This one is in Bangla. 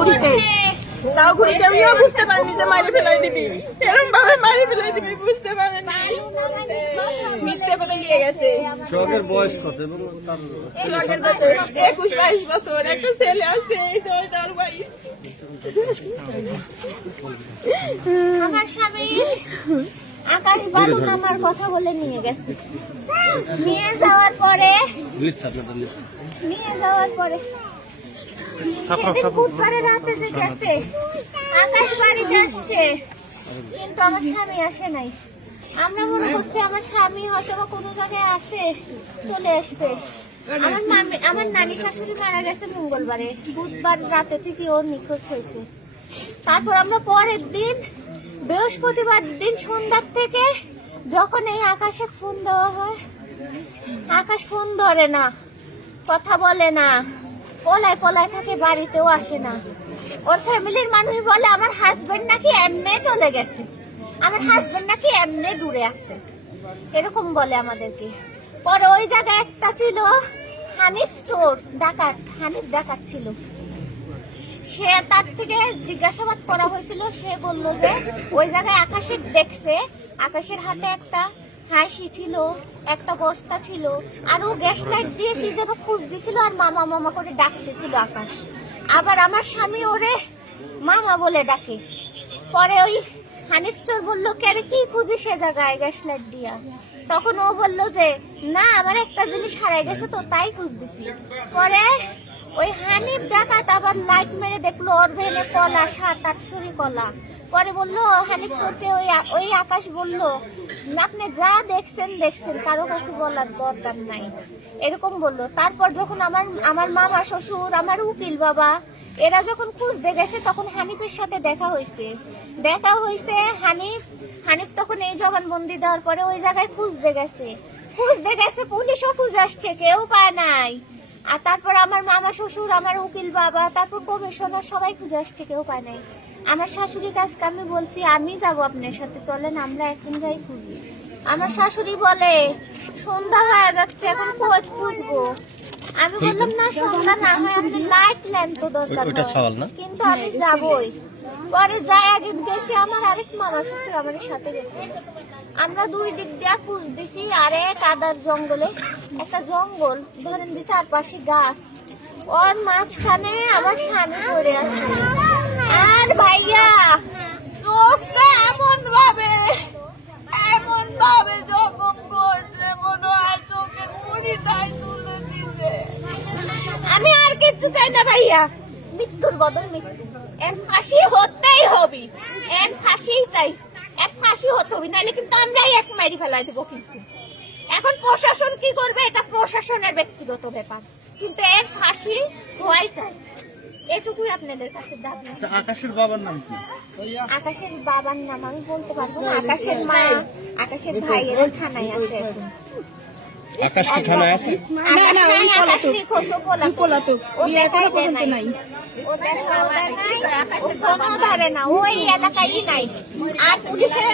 ঘুরিতে তাও ঘুরিতে আমিও বুঝতে পারিনি যে মারি ফেলাই দিবি, এরকম ভাবে মারি ফেলাই দিবি বুঝতে পারেনি। মিথ্যে করে নিয়ে গেছে। সোহাগের বয়স কত? এবং সোহাগের বয়স 21-22 বছর, একটা ছেলে আছে, তার বয়স। আমার স্বামী আকাশ বালুন আমার কথা বলে নিয়ে গেছে। নিয়ে যাওয়ার পরে সেদিন বুধবারে রাতে যে গেছে, আকাশ বাড়িতে আসছে, কিন্তু আমার স্বামী আসে নাই। আমরা মনে করছি আমার স্বামী হয়তো বা কোনো জায়গায় আছে, চলে আসবে। আমার নানি শাশুড়ি মারা গেছে মঙ্গলবারে, বুধবার রাতে থেকে ওর নিখোঁজ হয়েছে। তারপর আমরা পরের দিন বৃহস্পতিবার দিন সন্ধ্যার থেকে যখন এই আকাশে ফোন দেওয়া হয়, আকাশ ফোন ধরে না, কথা বলে না, পলায় পলায় থাকে, বাড়িতেও আসে না। ওর ফ্যামিলির মানুষ বলে আমার হাজবেন্ড নাকি এমনি চলে গেছে, আমার হাজবেন্ড নাকি এমনি দূরে আছে, এরকম বলে আমাদেরকে। পরে ওই জায়গায় একটা ছিল হানিফ চোর ডাকাত, হানিফ ডাকাত ছিল। সে তার থেকে জিজ্ঞাসাবাদ করা হয়েছিল, সে বলল যে ওই জায়গায় আকাশের দেখছে, আকাশের হাতে একটা হাসি ছিল, একটা বস্তা ছিল, আর ও গ্যাস লাইট দিয়ে কি যেন খুঁজ দিছিল, আর মামা মামা করে ডাকতেছিল আকাশ। আবার আমার স্বামী ওরে মামা বলে ডাকে। পরে ওই হানিফ চোর বললো কেরে কি খুঁজি সে জায়গায় গ্যাস লাইট দিয়া, তখন ও বললো যে না আমার একটা জিনিস হারাই গেছে তো তাই খুঁজ দিছি। পরে ওই হানিফ ডাকাত আবার লাইট মেরে দেখলো ওর ভেনে কলা, 7-8 ছড়ি কলা। পরে বললো হানিফ চোরকে, ওই আকাশ বললো আপনি যা দেখছেন কারো কাছে বলার দরকার নাই, এরকম বললো। তারপর যখন আমার মামা শ্বশুর, আমার উকিল বাবা এরা যখন খুঁজতে গেছে, তখন হানিফের সাথে দেখা হয়েছে। হানিফ তখন এই জবানবন্দি দেওয়ার পরে ওই জায়গায় খুঁজতে গেছে, পুলিশও খুঁজে আসছে, কেউ পায় নাই। আর তারপর আমার মামা শ্বশুর, আমার উকিল বাবা, তারপর কমিশনার সবাই খুঁজে আসছে, কেউ পায় নাই। আমার শাশুড়ি কাছকে আমি বলছি আমি যাবো আপনার সাথে, চলেন আমরা এখন যাই খুঁজি। আমার শাশুড়ি বলে সন্ধ্যা হয়ে যাচ্ছে, এখন খুঁজবো। আমি বললাম না সন্ধ্যা না হয় আপনি লাইট লেন তো দরকার, কিন্তু আমি যাবই। পরে যাই আগে গেছি, আমার আরেক মামা শ্বশুর আমার সাথে গেছে। আমরা দুই দিক দিয়ে খুঁজ দিছি, আরে কাদার জঙ্গলে, একটা জঙ্গল ধরেন যে চারপাশে গাছ, ওর মাঝখানে আমার স্বামী পড়ে আছে। আর ভাইয়া চোখটা এমন ভাবে জখম করছে, মনে হয় চোখে মুড়িটাই তুলে দিছে। আমি আর কিচ্ছু চাই না ভাইয়া, মৃত্যুর বদল মৃত্যু, এর ফাঁসি হতেই হবে, এর ফাঁসি চাই, এর ফাঁসি হতে হবে, নাহলে কিন্তু আমরাই এক মারি ফেলাই দেবো। কিন্তু এখন প্রশাসন কি করবে এটা প্রশাসনের ব্যক্তিগত ব্যাপার, কিন্তু এর ফাঁসি হওয়াই চাই, এটুকুই আপনাদের কাছে দাবি। আকাশের বাবার নাম কি? আকাশের বাবার নাম আমি বলতে পারবো না, আকাশের মা, আকাশের ভাই এরা থানায় আছে এখন। আকাশ কি থানায় আছে? আকাশ নিখোঁজ, পলাতক, ও দেখা নাই, ও ফোনও ধরে না, ওই এলাকায় নাই। আর পুলিশের